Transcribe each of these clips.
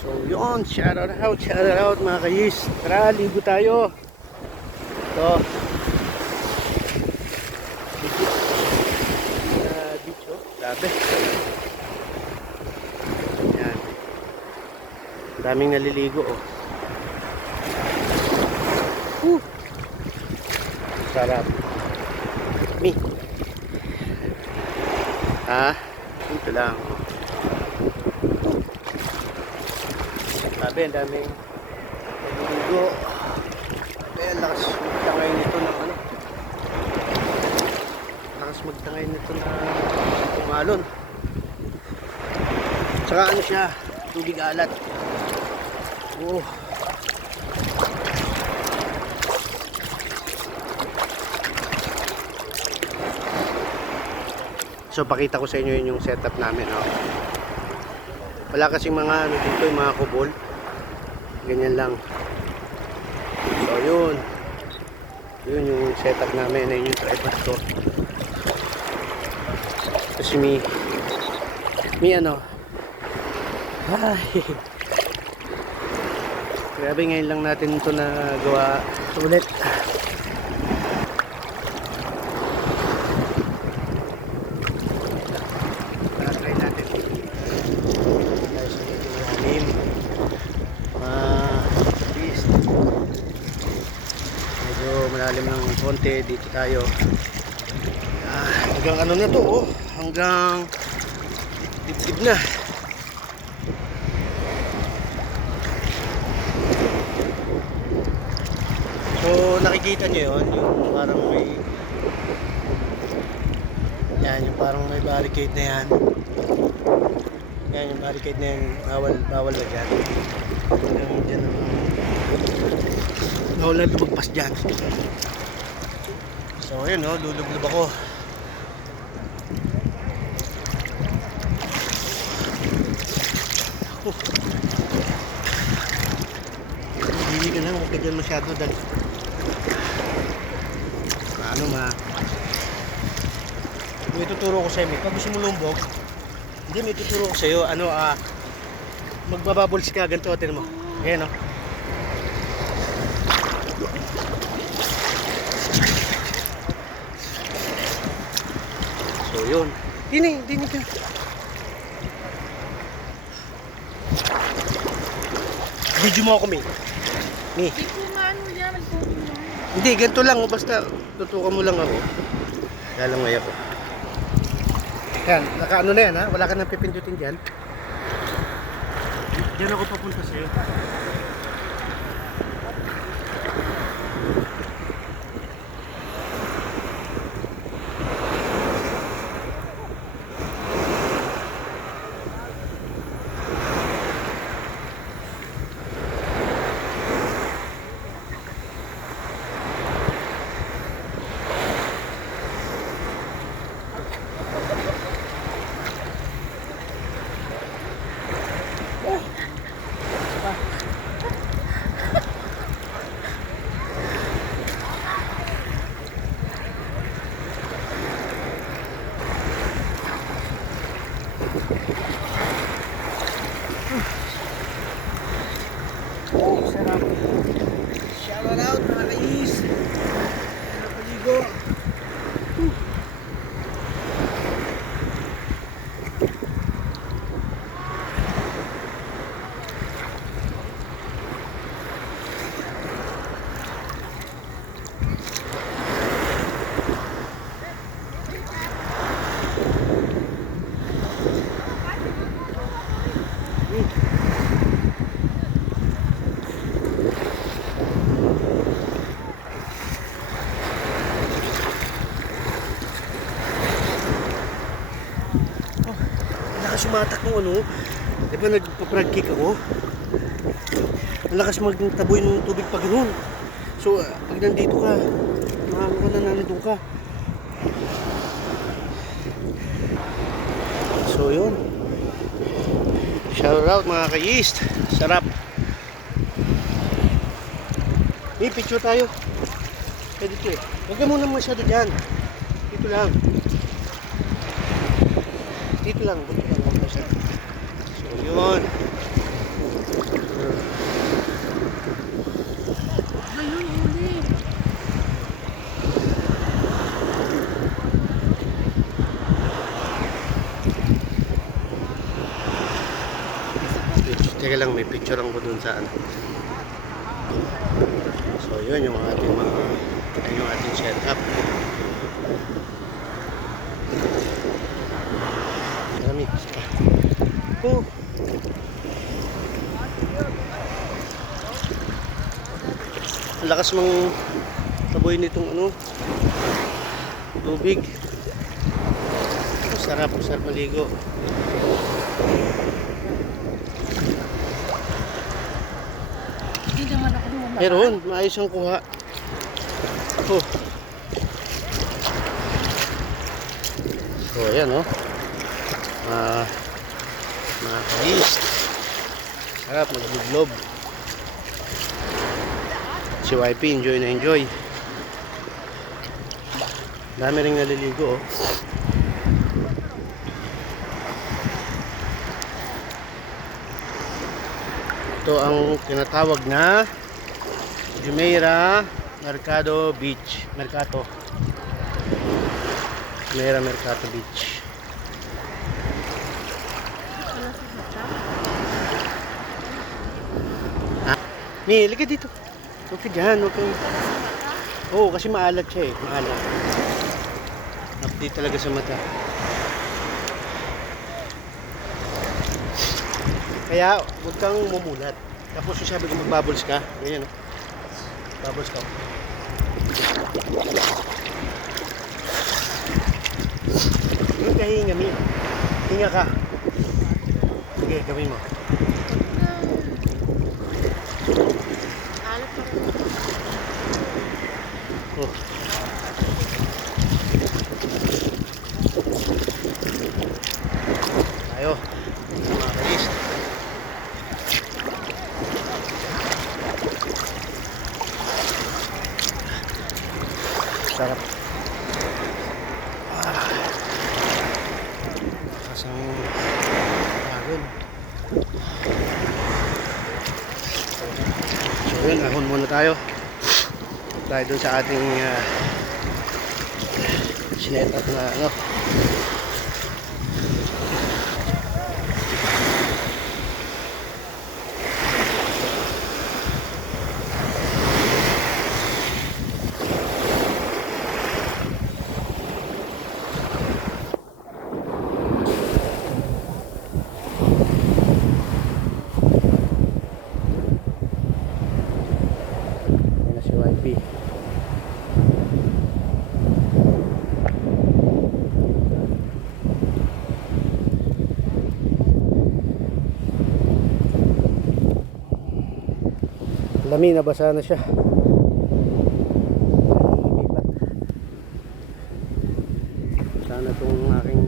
So yun, shout out mga kayis. Tara, ligo tayo. Ito. Beach, oh. Grabe. Yan. Daming naliligo, oh. Sarap. Mi. Ito lang. Grabe, ang daming naliligo. Grabe, lakas magtangay nito ng ano. Lakas magtangay nito na tumalon. Saka ano siya, tubig alat. Oh. So pakita ko sa inyo yung setup namin, oh. Wala kasing mga ano dito, yung mga kubol. Ganyan lang. So yun. Yun yung setup namin, ayun yung tripod ko. Kasi may ano. Ay. Grabe, ngayon lang natin ito na gawa ulit. Malalim ng konti, dito tayo. Hanggang ano na to, oh. Hanggang dibdib na. So nakikita nyo yun, yung parang may yan, yung parang may barricade na yan. Yan, yung barricade na yan. Bawal ba dyan? Dyan bawal lang lumagpas dyan. So ayun, oh, lulublob ako. Hindi ka lang, huwag ka dyan masyado dahil ano may tuturo ko sa'yo. Pag gusto mo lumbog, hindi, may tuturo ko sa'yo. Ano, magbabubbles ka, ganito, atin mo. Ayan, oh. So yun. Dini ka. Video mo ako, Mi. Hindi ko maano yan. Hindi, ganito lang. Basta tutukan mo lang ako. Lalangay ako. Yan, naka-ano na yan, ha? Wala ka nang pipindutin dyan. Diyan ako papunta sa'yo. Sarap. Shout out mga kayis. Napaligo. Sumatak ng ano, di ba nagpa-frog kick ako? Malakas magtaboy ng tubig pag ganoon. So, pag nandito ka, maano ka na nandun ka. So, yun. Shout out mga ka-east. Sarap. May picture tayo. Pwede ito eh. Huwag ka muna masyado dyan. Dito lang. Dito lang. So, yun. Teka lang, may picture ko dun sa ano. So yun yung ating mga, ayun yung ating setup. Marami. Oh. Ang lakas mang taboy nitong ano, tubig. Sarap maligo. Hindi naman ako naman. Meron, maayos ang kuha. Oh. So ayan oh. Mga kalis. Sarap maglublob. Si YP enjoy na enjoy. Dami ring naliligo oh. Ito ang tinatawag na Jumeirah Mercado Beach. Jumeirah Mercado Beach. Ha? Ni, liga dito. Huwag ka dyan, huwag kang... Oo, kasi maalat siya eh. Maalat. Update talaga sa mata. Kaya, huwag kang mumulat. Tapos sabi ko mag-bubbles ka. Ganyan, no? Bubbles ka. Huwag ka hinga, Mi. Hinga ka. Sige, gawin mo. Alat pa rin. Oh. Tayo. Mga kalis. Sarap. Kasang pagod. So yun, ahon muna tayo. Tayo dun sa ating sinetat na ano. Yan na si YP. Lami, nabasa na siya. Lumipat. Sana itong aking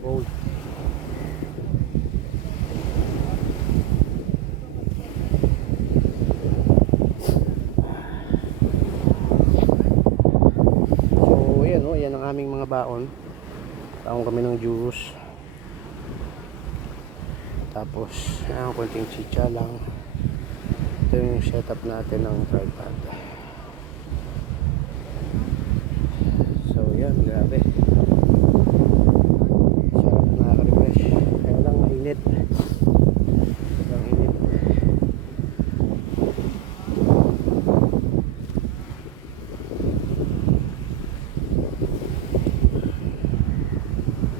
bowl. So yan o, yan ang aming mga baon. Taong kami ng juice. Tapos yan, konting chicha lang. Ito yung setup natin ng tripod. So yan, grabe.